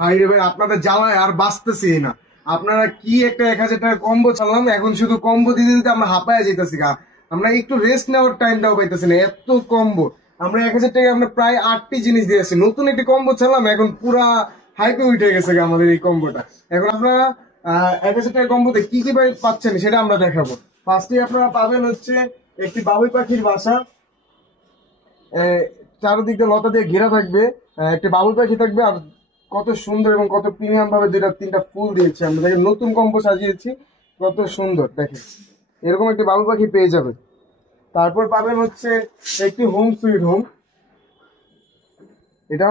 ভাই রে ভাই, আপনাদের জ্বালায় আর বাঁচতেছি না। আপনারা কি একটা 1000 টাকা কম্বো চালাম, এখন শুধু কম্বো দিতে দিতে আমরা হাঁপায়া যেতেছি গা। আমরা একটু রেস্ট নেওয়ার টাইমটাও পাইতেছি না, এত কম্বো। আমরা 1000 টাকা আমরা প্রায় 8টি জিনিস দিয়েছি, নতুন একটি কম্বো চালাম, এখন পুরা হাইপে উঠে গেছে গা আমাদের এই কম্বোটা। এখন আপনারা 1000 টাকা কম্বোতে কি কি ভাই পাচ্ছেন সেটা আমরা দেখাবো। ফার্স্টে আপনারা পাবেন হচ্ছে একটি বাবুই পাখির বাসা, চারদিক দিয়ে লতা দিয়ে ঘেরা থাকবে, একটা বাবুই পাখি থাকবে, আর কত সুন্দর এবং কত প্রিমিয়াম ভাবে 2-3টা ফুল দিয়েছি আমরা। দেখেন নতুন কম্বো সাজিয়েছি, কত সুন্দর দেখেন। এরকম একটি বাবুই পাখি পেয়ে যাবে। তারপর পাবেন হচ্ছে একটি হোম সুইট হোম। এটা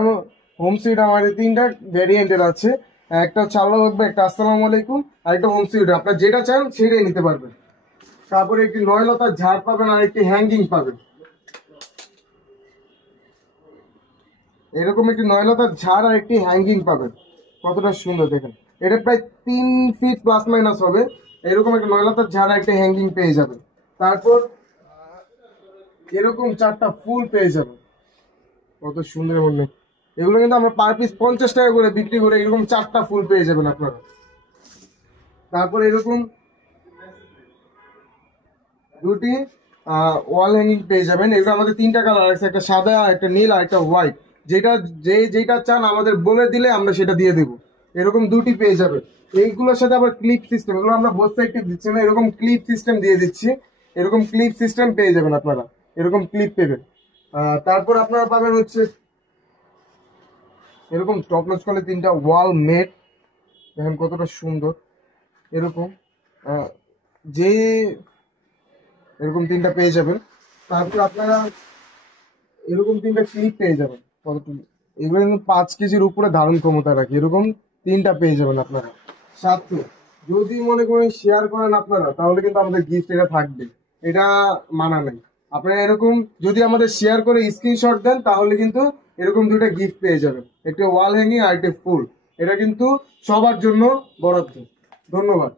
হোম সুইট আমার 3টা ভ্যারিয়েন্টের আছে। একটা হচ্ছে আল্লাহু আকবার, একটা আসসালামু আলাইকুম, আর একটা হোম সুইট। আপনার যেটা চান সেটাই নিতে পারবেন। তারপরে একটি নয়লতার ঝাড় পাবেন, আর একটি হ্যাঙ্গিং পাবেন। এরকম একটি নয়লতার ঝাড় আর একটি হ্যাঙ্গিং পাবেন, কতটা সুন্দর দেখেন। এটা প্রায় 3 ফিট প্লাস মাইনাস হবে। এরকম একটা নয়লতার ঝাড় আর একটা হ্যাঙ্গিং পেয়ে যাবেন। তারপর এরকম 4টা ফুল পেয়ে যাবেন, কত সুন্দর। মনে এগুলো কিন্তু আমরা পার পিস 50 টাকা করে বিক্রি করে এরকম 4টা ফুল পেয়ে যাবেন আপনারা। তারপর এরকম 2টি ওয়াল হ্যাঙ্গিং পেয়ে যাবেন। এগুলো আমাদের 3টা কালার আছে, একটা সাদা, একটা নীল, আর একটা হোয়াইট। যেটা চান আমাদের বলে দিলে আমরা সেটা দিয়ে দেবো। এরকম 2টি পেয়ে যাবে। এইগুলোর সাথে আবার ক্লিপ সিস্টেম, এগুলো আমরা বসতে একটু দিচ্ছি না, এরকম ক্লিপ সিস্টেম দিয়ে দিচ্ছি। এরকম ক্লিপ সিস্টেম পেয়ে যাবেন আপনারা, এরকম ক্লিপ পেবেন। তারপর আপনারা পাবেন হচ্ছে এরকম টপনচ করে 3টা ওয়াল মেট, দেখেন কতটা সুন্দর। এরকম যে এরকম 3টা পেয়ে যাবেন। তারপর আপনারা এরকম 3টা ক্লিপ পেয়ে যাবেন। এগুলো কিন্তু 5 কেজির উপরে ধারণ ক্ষমতা রাখে, এরকম 3টা পেয়ে যাবেন আপনারা। সাথে যদি মনে করেন শেয়ার করেন আপনারা, তাহলে কিন্তু আমাদের গিফট এটা থাকবে, এটা মানা নেই। আপনারা এরকম যদি আমাদের শেয়ার করে স্ক্রিনশট দেন, তাহলে কিন্তু এরকম 2টা গিফট পেয়ে যাবেন, একটা ওয়াল হ্যাঙ্গিং আর একটা ফুল। এটা কিন্তু সবার জন্য বরাদ্দ। ধন্যবাদ।